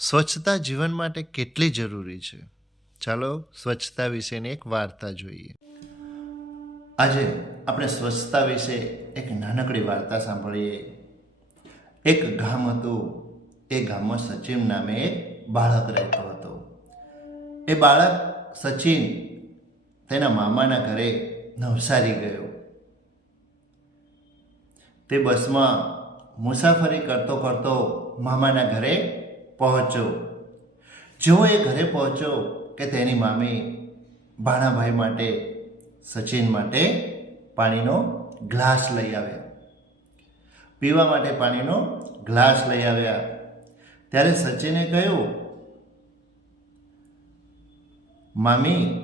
સ્વચ્છતા જીવન માટે કેટલી જરૂરી છે? ચાલો સ્વચ્છતા વિશેની એક વાર્તા જોઈએ. આજે આપણે સ્વચ્છતા વિશે એક નાનકડી વાર્તા સાંભળીએ. એક ગામ હતું. એ ગામમાં સચિન નામે એક બાળક રહેતો હતો. એ બાળક સચિન તેના મામાના ઘરે નવસારી ગયો. તે બસમાં મુસાફરી કરતો કરતો મામાના ઘરે પહોંચ્યો. જેવો એ ઘરે પહોંચ્યો કે તેની મામી ભાણાભાઈ માટે, સચિન માટે પાણીનો ગ્લાસ લઈ આવ્યા. પીવા માટે પાણીનો ગ્લાસ લઈ આવ્યા. ત્યારે સચિને કહ્યું, મામી,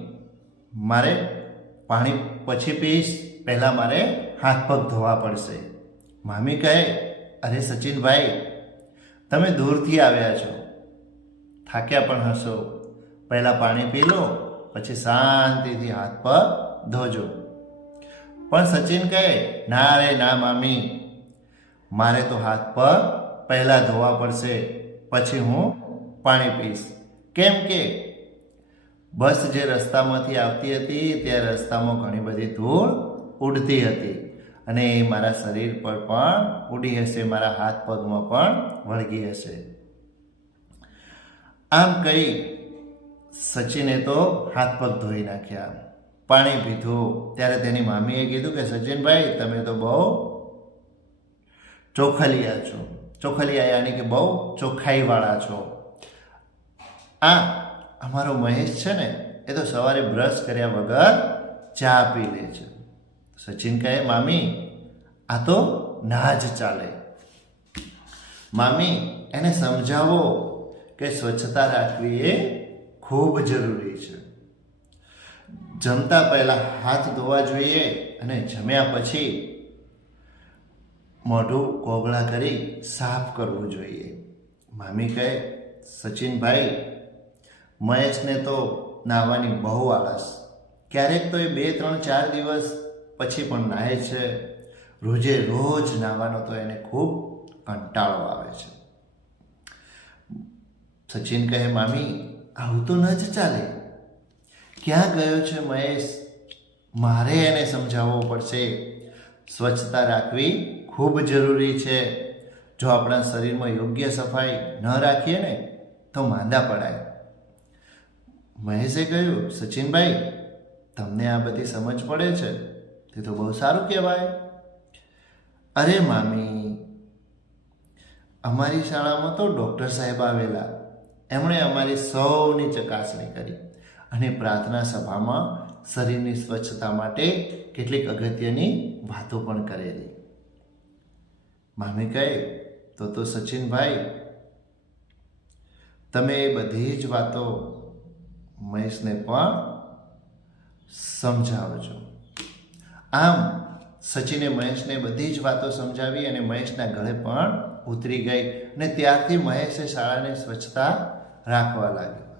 મારે પાણી પછી પીશ, પહેલાં મારે હાથ પગ ધોવા પડશે. મામી કહે, અરે સચિનભાઈ તમે દૂરથી આવ્યા છો. થાક્યા પણ હશો. પહેલાં પાણી પી લો, પછી શાંતિથી હાથ પર ધોજો. પણ સચિન કહે, ના રે, ના મામી. મારે તો હાથ પર પહેલાં ધોવા પડશે, પછી હું પાણી પીશ. કેમ કે બસ જે રસ્તામાંથી આવતી હતી તે રસ્તામાં ઘણી બધી ધૂળ ઉડતી હતી. અને એ મારા શરીર પર પણ ઉડી હશે, મારા હાથ પગમાં પણ વળગી હશે. આમ કહી સચિને તો હાથ પગ ધોઈ નાખ્યા. પાણી પીધું. ત્યારે તેની મામીએ કીધું કે, સચિનભાઈ, તમે તો બહુ ચોખલિયા છો. ચોખલિયા યાની કે બહુ ચોખ્ખાઈવાળા છો. આ અમારો મહેશ છે ને, એ તો સવારે બ્રશ કર્યા વગર ચા પી લે છે. સચિન કહે, મામી, આ તો ના જ ચાલે. મામી, એને સમજાવો કે સ્વચ્છતા રાખવી એ ખૂબ જરૂરી છે. જમતા પહેલાં હાથ ધોવા જોઈએ અને જમ્યા પછી મોઢું કોગળા કરી સાફ કરવું જોઈએ. મામી કહે, સચિનભાઈ, મહેશને તો નાહવાની બહુ આળસ. ક્યારેક તો એ બે, ત્રણ, ચાર દિવસ પછી પણ નાહે છે. રોજે રોજ નાહવાનો તો એને ખૂબ કંટાળો આવે છે. સચિન કહે, મામી, આવું તો ન જ ચાલે. ક્યાં ગયો છે મહેશ? મારે એને સમજાવવો પડશે. સ્વચ્છતા રાખવી ખૂબ જરૂરી છે. જો આપણા શરીરમાં યોગ્ય સફાઈ ન રાખીએ ને, તો માંદા પડાય. મહેશે કહ્યું, સચિનભાઈ, તમને આ બધી સમજ પડે છે. તે તો બહુ સારું કહેવાય. અરે મામી, અમારી શાળામાં તો ડૉક્ટર સાહેબ આવેલા. એમણે અમારી સૌની ચકાસણી કરી અને પ્રાર્થના સભામાં શરીરની સ્વચ્છતા માટે કેટલીક અગત્યની વાતો પણ કરેલી. મામી કહે, તો તો સચિનભાઈ, તમે એ બધી જ વાતો મહેશને પણ સમજાવજો. આમ સચિને મહેશને બધી જ વાતો સમજાવી અને મહેશના ગળે પણ ઉતરી ગઈ અને ત્યારથી મહેશે શાળાને સ્વચ્છતા રાખવા લાગ્યો